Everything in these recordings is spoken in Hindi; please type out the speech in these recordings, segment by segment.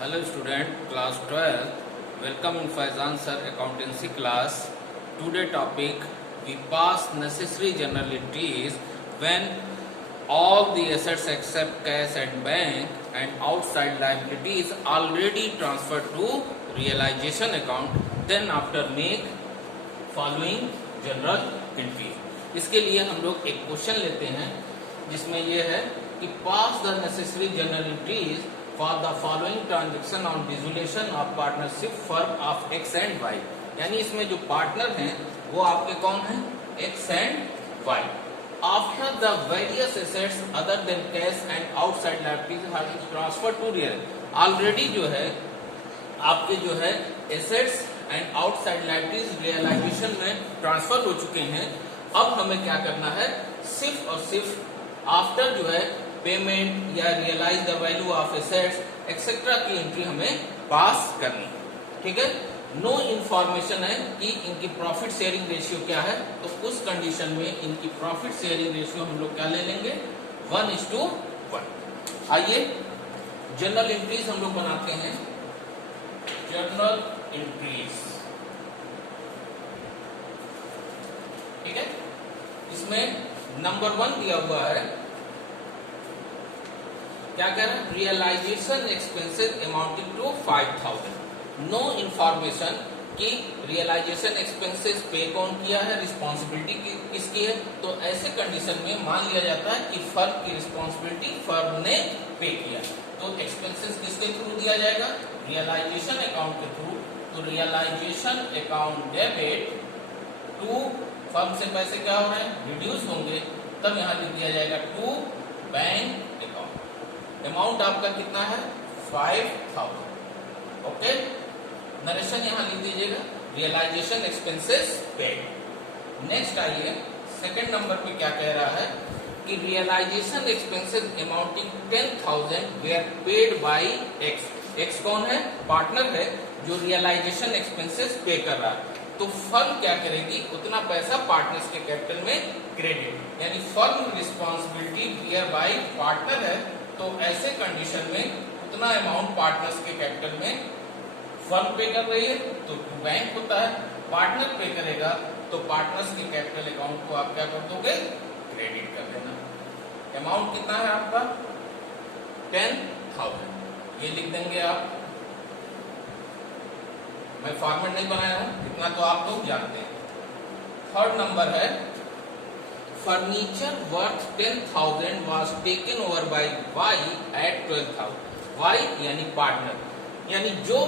Hello student, class 12. Welcome in Faizan sir accountancy class. Today topic, we pass necessary journal entries when all the assets except cash and bank and outside liabilities already transferred to realization account. Then after make following general entry. इसके लिए हम लोग एक क्वेश्चन लेते हैं जिसमें यह है कि pass the necessary journal entries for the following transaction on dissolution of partnership firm of X and Y. यानी इसमें जो पार्टनर हैं वो आपके कौन हैं? X and Y. After the various assets other than cash and outside liabilities transfer to real. Already जो है आपके जो है assets and outside liabilities realisation में ट्रांसफर हो चुके हैं। अब हमें क्या करना है? सिर्फ और सिर्फ आफ्टर जो है पेमेंट या realise the value of assets etcetera की एंट्री हमें पास करनी है। ठीक है, नो इन्फॉर्मेशन है कि इनकी प्रॉफिट शेयरिंग रेशियो क्या है, तो उस कंडीशन में इनकी प्रॉफिट शेयरिंग रेशियो हम लोग क्या ले लेंगे? 1:1। आइए जनरल एंट्रीज हम लोग बनाते हैं। जर्नल एंट्रीज, ठीक है, इसमें नंबर 1 दिया हुआ है, क्या कह रहा है? Realisation expenses amounting to 5000। No information कि रियलाइजेशन एक्सपेंसेस पे कौन किया है, रिस्पॉन्सिबिलिटी किसकी है। तो ऐसे कंडीशन में मान लिया जाता है कि फर्म की रिस्पॉन्सिबिलिटी फर्म ने पे किया। तो एक्सपेंसेस किसके थ्रू दिया जाएगा? रियलाइजेशन अकाउंट के थ्रू। तो realisation account debit to, firm से पैसे क्या हो रहे हैं? रिड्यूस होंगे, तब यहां लिख दिया जाएगा टू बैंक अकाउंट। अमाउंट आपका कितना है? 5000। ओके, नरेशन यहां लिख दीजिएगा, रियलाइजेशन एक्सपेंसेस पेड। नेक्स्ट आइए सेकंड नंबर पे क्या कह रहा है कि realisation expenses amounting 10,000 were paid by X. X कौन है? पार्टनर है जो रियलाइजेशन एक्सपेंसेस पे कर रहा है। तो फर्म क्या करेगी? उतना पैसा पार्टनर्स के कैपिटल में क्रेडिट, यानी firm responsibility bear by partner है। तो ऐसे कंडीशन में उतना अमाउंट पार्टनर्स के कैपिटल में फर्म पे कर रही है तो बैंक होता है, पार्टनर पे करेगा तो पार्टनर्स के कैपिटल अकाउंट को आप क्या कर दोगे? क्रेडिट कर देना। अमाउंट कितना है आपका? 10,000, ये लिख देंगे आप। मैं फॉर्मेट नहीं बनाया हूं, इतना तो आप लोग जानते हैं। थर्ड नंबर है, furniture worth 10,000 was taken over by Y at 12,000। Y यानी पार्टनर, यानी जो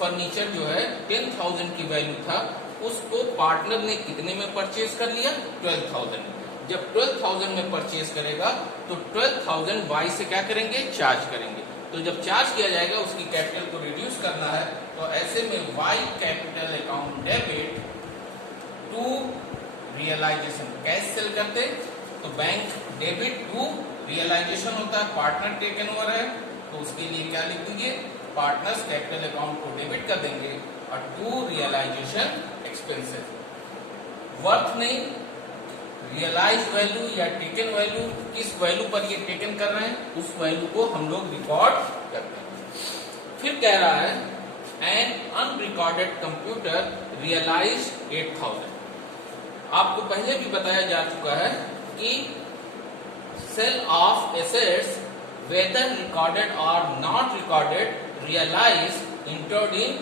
फर्नीचर जो है 10,000 की वैल्यू था उसको पार्टनर ने कितने में परचेज कर लिया? 12,000। जब 12,000 में परचेज करेगा तो 12,000 वाई से क्या करेंगे? चार्ज करेंगे। तो जब चार्ज किया जाएगा उसकी कैपिटल को रिड्यूस करना है, तो ऐसे में Y capital account debit to realisation, cash sale करते तो बैंक डेबिट टू रियलाइजेशन होता है, पार्टनर टेकन ओवर है तो उसके लिए क्या लिख देंगे? पार्टनर्स कैपिटल अकाउंट को डेबिट कर देंगे और टू रियलाइजेशन एक्सपेंसेस। वर्थ नहीं, रियलाइज वैल्यू या टेकन वैल्यू, किस वैल्यू पर ये टेकन कर रहे हैं उस वैल्यू को हम लोग रिकॉर्ड करते हैं। फिर कह रहा है एन अनरिकॉर्डेड कंप्यूटर रियलाइज 8,000। आपको पहले भी बताया जा चुका है कि sale of assets whether recorded और not recorded realise entered in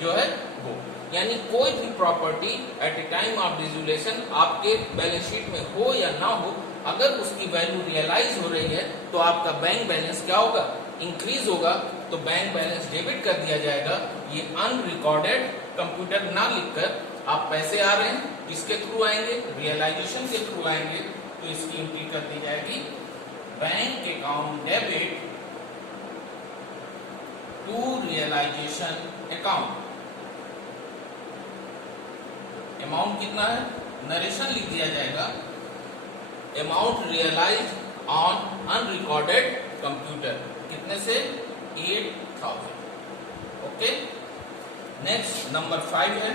जो है बुक। यानी कोई भी property at a time of dissolution आपके बैलेंस शीट में हो या ना हो, अगर उसकी वैल्यू रियलाइज हो रही है तो आपका बैंक बैलेंस क्या होगा? इंक्रीज होगा, तो बैंक बैलेंस डेबिट कर दिया जाएगा। ये अनरिकॉर्डेड कंप्यूटर ना लिखकर आप पैसे आ रहे हैं, किसके थ्रू आएंगे? रियलाइजेशन के थ्रू आएंगे, तो इसकी एंट्री कर दी जाएगी bank account debit to realisation account. Amount कितना है? नरेशन लिख दिया जाएगा, amount realise on unrecorded computer, कितने से? 8,000। ओके, नेक्स्ट नंबर 5 है।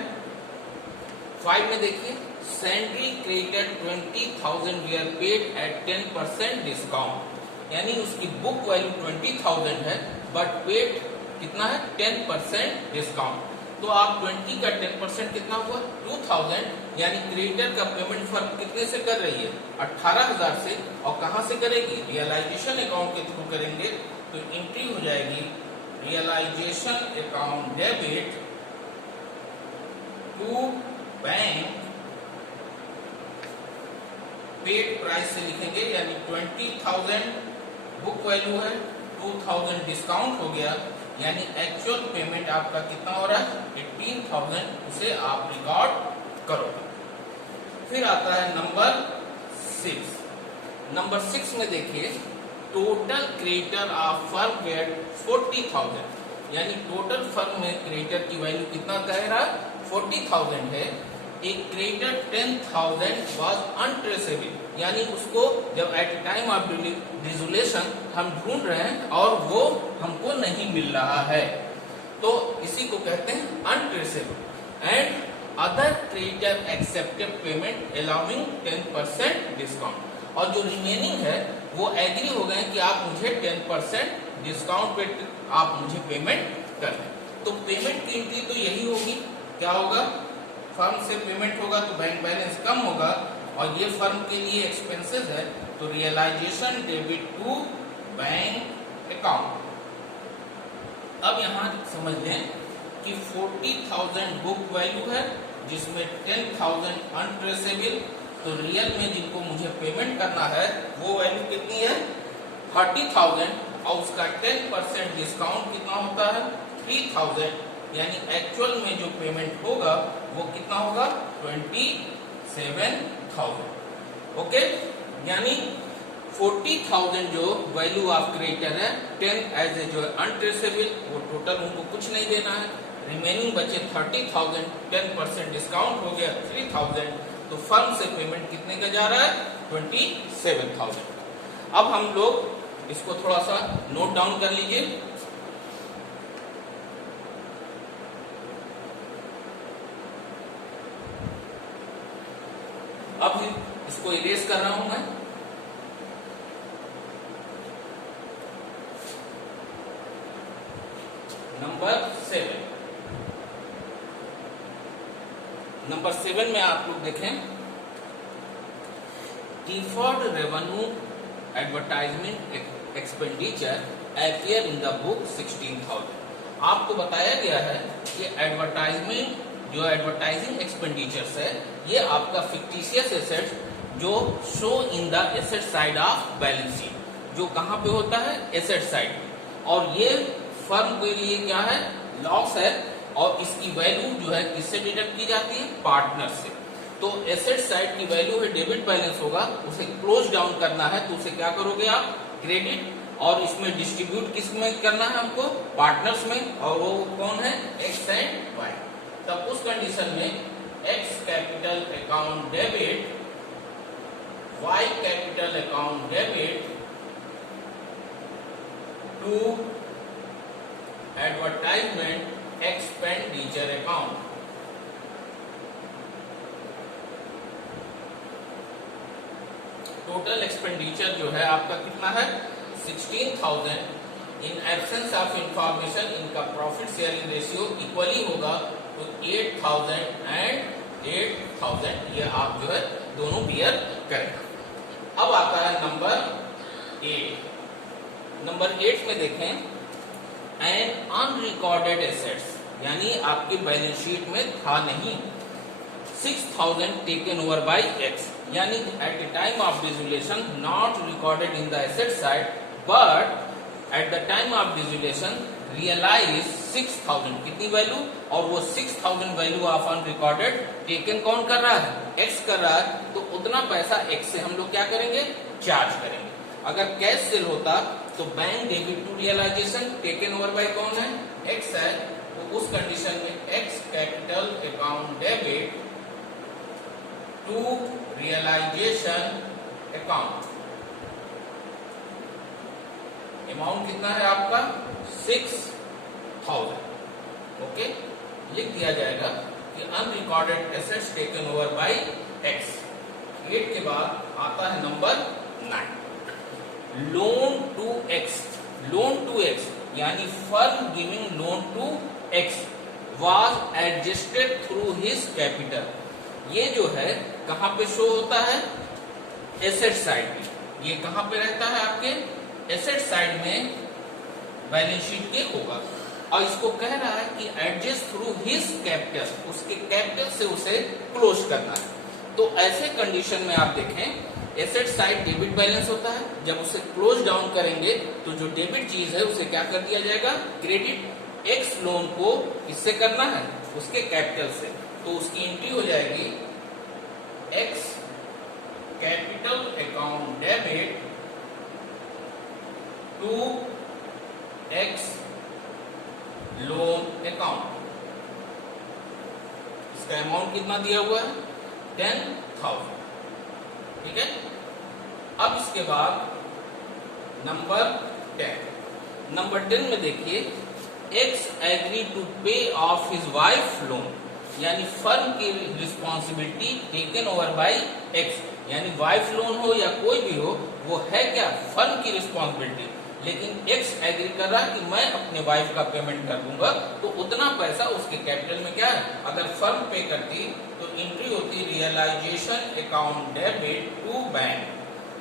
5 में देखिए, salary credited 20,000 we are paid at 10% discount. यानी उसकी बुक वैल्यू 20,000 है बट पेड कितना है 10% डिस्काउंट। तो आप 20 का 10% कितना हुआ 2000, यानी क्रेडिटर का पेमेंट फर्म कितने से कर रही है 18,000 से, और कहां से करेगी रियलाइजेशन अकाउंट के थ्रू करेंगे। तो एंट्री हो जाएगी realisation account debit to bank, paid price से लिखेंगे, यानी 20,000 बुक वैल्यू है, 2,000 डिस्काउंट हो गया, यानी एक्चुअल पेमेंट आपका कितना हो रहा है 18,000, उसे आप रिकॉर्ड करोगे। फिर आता है नंबर 6। नंबर 6 में देखिए total creditor of firm were 40,000, यानी टोटल फर्म में क्रेडिटर की वैल्यू कितना कह रहा है 40,000 है। एक क्रेडिटर 10,000 वाज अनट्रेसेबल, यानी उसको जब एट टाइम ऑफ डिसोल्यूशन हम ढूंढ रहे हैं और वो हमको नहीं मिल रहा है, तो इसी को कहते हैं untraceable. And other creditor accepted payment allowing 10% discount, और जो रिमेनिंग है वो एग्री हो गए कि आप मुझे 10% डिस्काउंट पे आप मुझे पेमेंट कर दें। तो पेमेंट की एंट्री तो यही होगी, क्या होगा फर्म से पेमेंट होगा तो बैंक बैलेंस कम होगा, और ये फर्म के लिए एक्सपेंसेस है, तो realisation debit to bank account. अब यहां समझ लें कि 40,000 बुक वैल्यू है, जिसमें 10,000 अनट्रेसेबल, तो रियल में जिनको मुझे पेमेंट करना है वो वैल्यू कितनी है 30,000, और उसका 10% डिस्काउंट कितना होता है 3,000, यानी एक्चुअल में जो पेमेंट होगा वो कितना होगा 27,000। ओके, यानी 40,000 जो वैल्यू ऑफ क्रेडिटर है, 10 एज ए जो अनट्रेसेबल, वो टोटल उनको कुछ नहीं देना है, रिमेनिंग बचे 30,000, 10% डिस्काउंट हो गया 3,000, तो फर्म से पेमेंट कितने का जा रहा है 27,000। अब हम लोग इसको थोड़ा सा नोट डाउन कर लीजिए। अब इसको इरेज कर रहा हूं मैं। नंबर 7 में आप लोग देखें deferred revenue advertisement expenditure appear in the book 16,000। आपको बताया गया है कि एडवर्टाइजमेंट जो एडवर्टाइजिंग एक्सपेंडिचर्स है, ये आपका फिक्टिशियस एसेट्स जो show in the asset side of balance sheet, जो कहां पे होता है एसेट साइड, और ये फर्म के लिए क्या है लॉस है, और इसकी वैल्यू जो है किससे डिडक्ट की जाती है पार्टनर से। तो एसेट साइड की वैल्यू है डेबिट बैलेंस होगा, उसे क्लोज डाउन करना है, तो उसे क्या करोगे आप क्रेडिट, और इसमें डिस्ट्रीब्यूट किस में करना है हमको पार्टनर्स में, और वो कौन है एक्स एंड वाई। तब उस कंडीशन में X capital account debit, Y capital account debit to advertisement expenditure account. Total expenditure जो है आपका कितना है 16,000। इन एब्सेंस ऑफ इंफॉर्मेशन इनका प्रॉफिट शेयरिंग रेशियो इक्वली होगा, तो 8,000 एंड 8,000 ये आप जो है दोनों बियर करें। अब आता है नंबर 8। नंबर 8 में देखें एन अनरिकॉर्डेड एसेट्स, यानी आपकी बैलेंस शीट में था नहीं, 6,000 टेकन ओवर बाय एक्स, यानी at the time of dissolution not recorded in the asset side, but at the time of dissolution realise 6,000 कितनी वैल्यू, और वो 6,000 वैल्यू ऑफ अनरिकॉर्डेड टेकन कौन कर रहा है एक्स कर रहा है, तो उतना पैसा एक्स से हम लोग क्या करेंगे चार्ज करेंगे। अगर कैश सेल होता तो bank debit to realisation taken over by कौन है एक्स है, तो उस कंडीशन में X capital account debit to realisation account, amount कितना है आपका 6,000। ओके, लिख दिया जाएगा कि unrecorded assets taken over by X. 8 के बाद आता है number 9 loan to X. Loan to X यानी firm giving loan to X was adjusted through his capital. ये जो है कहां पे शो होता है? एसेट साइड में। ये कहां पे रहता है? आपके एसेट साइड में बैलेंस शीट के होगा। और इसको कह रहा है कि एडजस्ट थ्रू हिज कैपिटल, उसके कैपिटल से उसे क्लोज करना है। तो ऐसे कंडीशन में आप देखें एसेट साइड डेबिट बैलेंस होता है, जब उसे क्लोज डाउन करेंगे तो जो डेबिट चीज है उसे क्या कर दिया जाएगा? क्रेडिट। एक्स लोन को किससे करना है? उसके कैपिटल से। तो उसकी एंट्री हो जाएगी X capital account debit to X loan account. इसका अमाउंट कितना दिया हुआ है? 10,000। ठीक है। अब इसके बाद नंबर 10 में देखिए एक्स एग्री टू पे ऑफ हिज वाइफ लोन, यानी फर्म की responsibility taken over by X, यानी वाइफ लोन हो या कोई भी हो वो है क्या? फर्म की रिस्पॉन्सिबिलिटी। लेकिन एक्स एग्री कर रहा है कि मैं अपने वाइफ का पेमेंट कर दूंगा, तो उतना पैसा उसके कैपिटल में क्या है? अगर फर्म पे करती तो एंट्री होती realisation account debit to bank.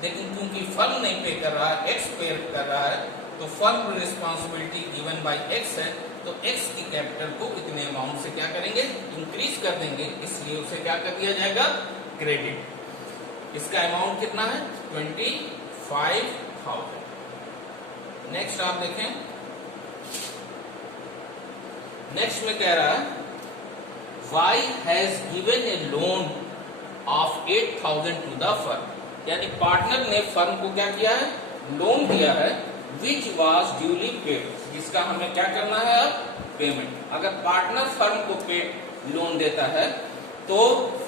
लेकिन क्योंकि फर्म नहीं पे कर रहा है, एक्स पे कर रहा है, तो firm responsibility given by x है, तो एक्स की कैपिटल को इतने अमाउंट से क्या करेंगे? इंक्रीज कर देंगे, इसलिए उसे क्या कर दिया जाएगा? क्रेडिट। इसका अमाउंट कितना है? 25,000। नेक्स्ट आप देखें, नेक्स्ट में कह रहा है Y has given a loan of 8,000 to the firm, यानी पार्टनर ने फर्म को क्या किया है? लोन दिया है, which was duly paid, जिसका हमें क्या करना है? अब पेमेंट। अगर पार्टनर फर्म को पे लोन देता है तो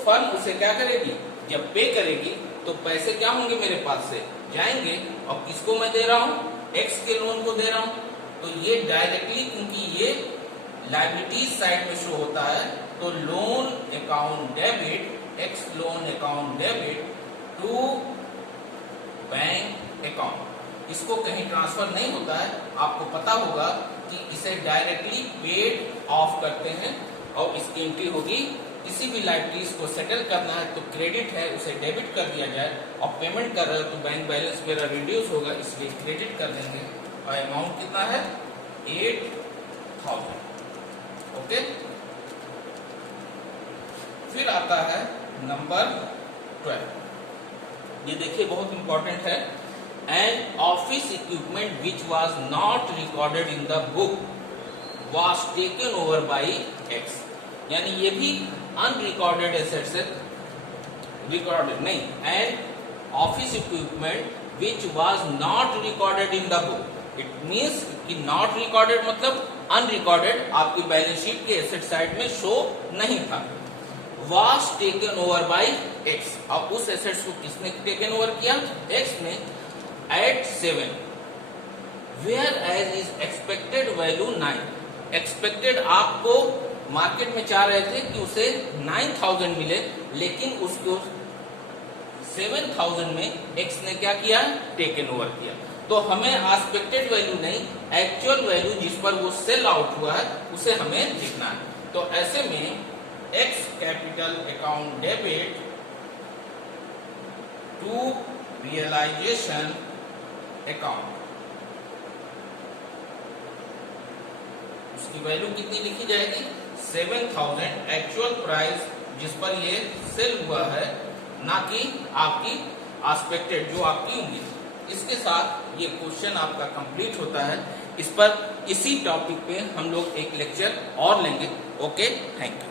फर्म उसे क्या करेगी? जब पे करेगी तो पैसे क्या होंगे? मेरे पास से जाएंगे। और किसको मैं दे रहा हूं? एक्स के लोन को दे रहा हूं। तो ये डायरेक्टली, क्योंकि ये लायबिलिटीज साइड में शो होता है, तो loan account debit, X loan account debit to bank account. इसको कहीं ट्रांसफर नहीं होता है, आपको पता होगा कि इसे डायरेक्टली पेड ऑफ करते हैं और इसकी एंट्री होगी। किसी भी लायबिलिटीज को सेटल करना है तो क्रेडिट है, उसे डेबिट कर दिया जाए, और पेमेंट कर रहे हो तो बैंक बैलेंस मेरा रिड्यूस होगा, इसलिए क्रेडिट कर देंगे। और अमाउंट कितना है? 8,000। ओके। फिर आता है नंबर 12। ये देखिए बहुत इंपॉर्टेंट है। An office equipment which was not recorded in the book was taken over by X, यानी ये भी अनरिकॉर्डेड एसेट्स है, रिकॉर्डेड नहीं। And office equipment which was not recorded in the book, it means कि नॉट रिकॉर्डेड मतलब अनरिकॉर्डेड, आपकी बैलेंस शीट के एसेट साइड में शो नहीं था। Was taken over by x, अब उस एसेट्स को किसने टेकन ओवर किया? एक्स ने। Eight 7 whereas is expected value 9, expected आपको मार्केट में चाह रहे थे कि उसे 9,000 मिले, लेकिन उसको 7,000 में एक्स ने क्या किया? टेकन ओवर किया। तो हमें एक्सपेक्टेड वैल्यू नहीं, एक्चुअल वैल्यू जिस पर वो सेल आउट हुआ है उसे हमें लिखना है। तो ऐसे में X capital account debit to realisation account, उसकी वैल्यू कितनी लिखी जाएगी? 7,000 एक्चुअल प्राइस जिस पर ये सेल हुआ है, ना कि आपकी एक्सपेक्टेड जो आपकी होंगी। इसके साथ ये क्वेश्चन आपका कंप्लीट होता है। इस पर इसी टॉपिक पे हम लोग एक लेक्चर और लेंगे। Okay, thank you.